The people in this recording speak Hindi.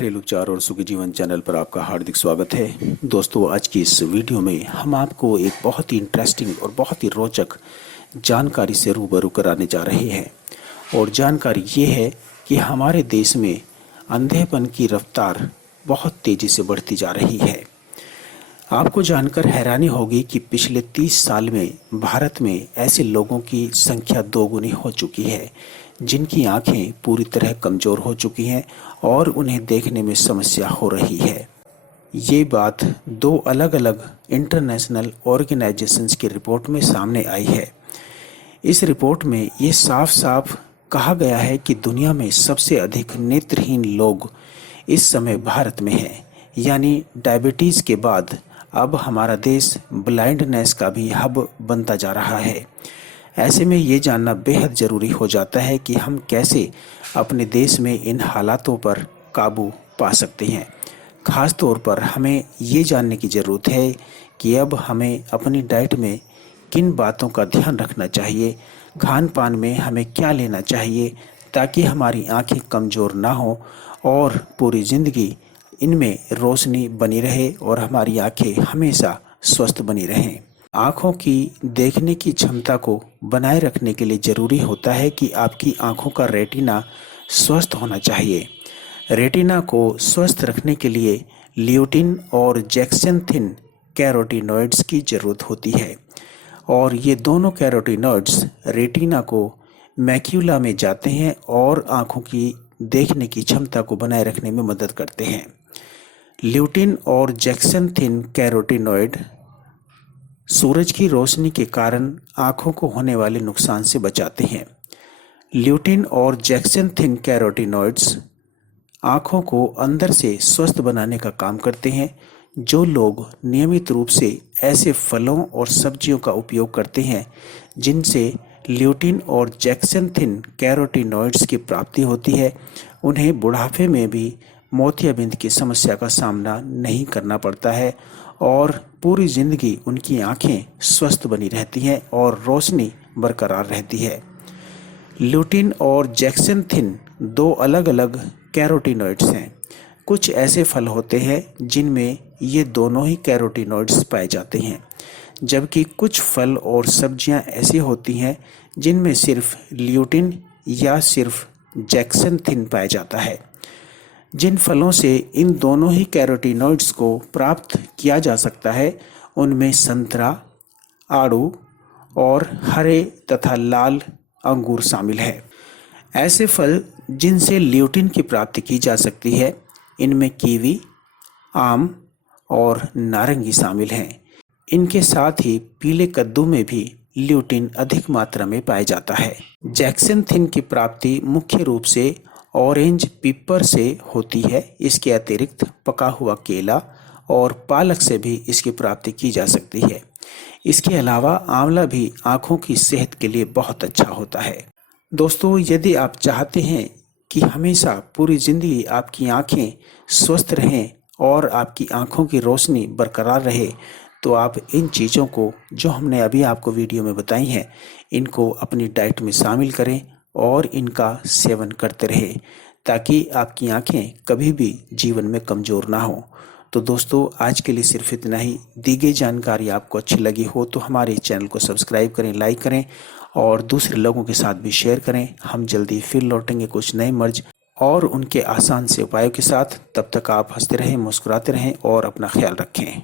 घरेलू उपचार और सुखी जीवन चैनल पर आपका हार्दिक स्वागत है। दोस्तों, आज की इस वीडियो में हम आपको एक बहुत ही इंटरेस्टिंग और बहुत ही रोचक जानकारी से रूबरू कराने जा रहे हैं। और जानकारी ये है कि हमारे देश में अंधेपन की रफ्तार बहुत तेज़ी से बढ़ती जा रही है। आपको जानकर हैरानी होगी कि पिछले 30 साल में भारत में ऐसे लोगों की संख्या दोगुनी हो चुकी है जिनकी आंखें पूरी तरह कमज़ोर हो चुकी हैं और उन्हें देखने में समस्या हो रही है। ये बात दो अलग अलग इंटरनेशनल ऑर्गेनाइजेशंस की रिपोर्ट में सामने आई है। इस रिपोर्ट में ये साफ साफ कहा गया है कि दुनिया में सबसे अधिक नेत्रहीन लोग इस समय भारत में हैं, यानी डायबिटीज़ के बाद अब हमारा देश ब्लाइंडनेस का भी हब बनता जा रहा है। ऐसे में ये जानना बेहद ज़रूरी हो जाता है कि हम कैसे अपने देश में इन हालातों पर काबू पा सकते हैं। ख़ास तौर पर हमें ये जानने की ज़रूरत है कि अब हमें अपनी डाइट में किन बातों का ध्यान रखना चाहिए, खान पान में हमें क्या लेना चाहिए ताकि हमारी आंखें कमज़ोर ना हो और पूरी ज़िंदगी इनमें रोशनी बनी रहे और हमारी आंखें हमेशा स्वस्थ बनी रहें। आँखों की देखने की क्षमता को बनाए रखने के लिए ज़रूरी होता है कि आपकी आँखों का रेटिना स्वस्थ होना चाहिए। रेटिना को स्वस्थ रखने के लिए ल्यूटिन और जेक्सेंथिन कैरोटिनॉइड्स की ज़रूरत होती है और ये दोनों कैरोटिनॉइड्स रेटिना को मैक्यूला में जाते हैं और आँखों की देखने की क्षमता को बनाए रखने में मदद करते हैं। ल्यूटिन और जेक्सेंथिन कैरोटिनॉइड सूरज की रोशनी के कारण आँखों को होने वाले नुकसान से बचाते हैं। ल्यूटिन और जेक्सेंथिन कैरोटिनॉइड्स आँखों को अंदर से स्वस्थ बनाने का काम करते हैं। जो लोग नियमित रूप से ऐसे फलों और सब्जियों का उपयोग करते हैं जिनसे ल्यूटिन और जेक्सेंथिन कैरोटिनॉइड्स की प्राप्ति होती है, उन्हें बुढ़ापे में भी मोतियाबिंद की समस्या का सामना नहीं करना पड़ता है और पूरी ज़िंदगी उनकी आंखें स्वस्थ बनी रहती हैं और रोशनी बरकरार रहती है। ल्यूटिन और जेक्सेंथिन दो अलग अलग कैरोटिनॉइड्स हैं। कुछ ऐसे फल होते हैं जिनमें ये दोनों ही कैरोटिनॉइड्स पाए जाते हैं, जबकि कुछ फल और सब्जियां ऐसी होती हैं जिनमें सिर्फ ल्यूटिन या सिर्फ जेक्सेंथिन पाया जाता है। जिन फलों से इन दोनों ही कैरोटिनॉइड्स को प्राप्त किया जा सकता है उनमें संतरा, आड़ू और हरे तथा लाल अंगूर शामिल है। ऐसे फल जिनसे ल्यूटिन की प्राप्ति की जा सकती है इनमें कीवी, आम और नारंगी शामिल हैं। इनके साथ ही पीले कद्दू में भी ल्यूटिन अधिक मात्रा में पाया जाता है। जेक्सेंथिन की प्राप्ति मुख्य रूप से ऑरेंज पीपर से होती है। इसके अतिरिक्त पका हुआ केला और पालक से भी इसकी प्राप्ति की जा सकती है। इसके अलावा आंवला भी आँखों की सेहत के लिए बहुत अच्छा होता है। दोस्तों, यदि आप चाहते हैं कि हमेशा पूरी ज़िंदगी आपकी आँखें स्वस्थ रहें और आपकी आँखों की रोशनी बरकरार रहे, तो आप इन चीज़ों को जो हमने अभी आपको वीडियो में बताई हैं इनको अपनी डाइट में शामिल करें और इनका सेवन करते रहें ताकि आपकी आंखें कभी भी जीवन में कमज़ोर ना हो। तो दोस्तों, आज के लिए सिर्फ इतना ही। दी गई जानकारी आपको अच्छी लगी हो तो हमारे चैनल को सब्सक्राइब करें, लाइक करें और दूसरे लोगों के साथ भी शेयर करें। हम जल्दी फिर लौटेंगे कुछ नए मर्ज और उनके आसान से उपायों के साथ। तब तक आप हंसते रहें, मुस्कुराते रहें और अपना ख्याल रखें।